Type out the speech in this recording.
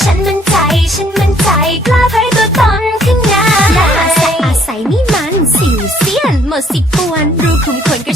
ฉันมั่นใจ ฉันมั่นใจ กล้าเผยตัวตนขึ้นงานอาศัอาศัยนี่มัน สิวเซียน หมดสิบปวน รูขุมขนก็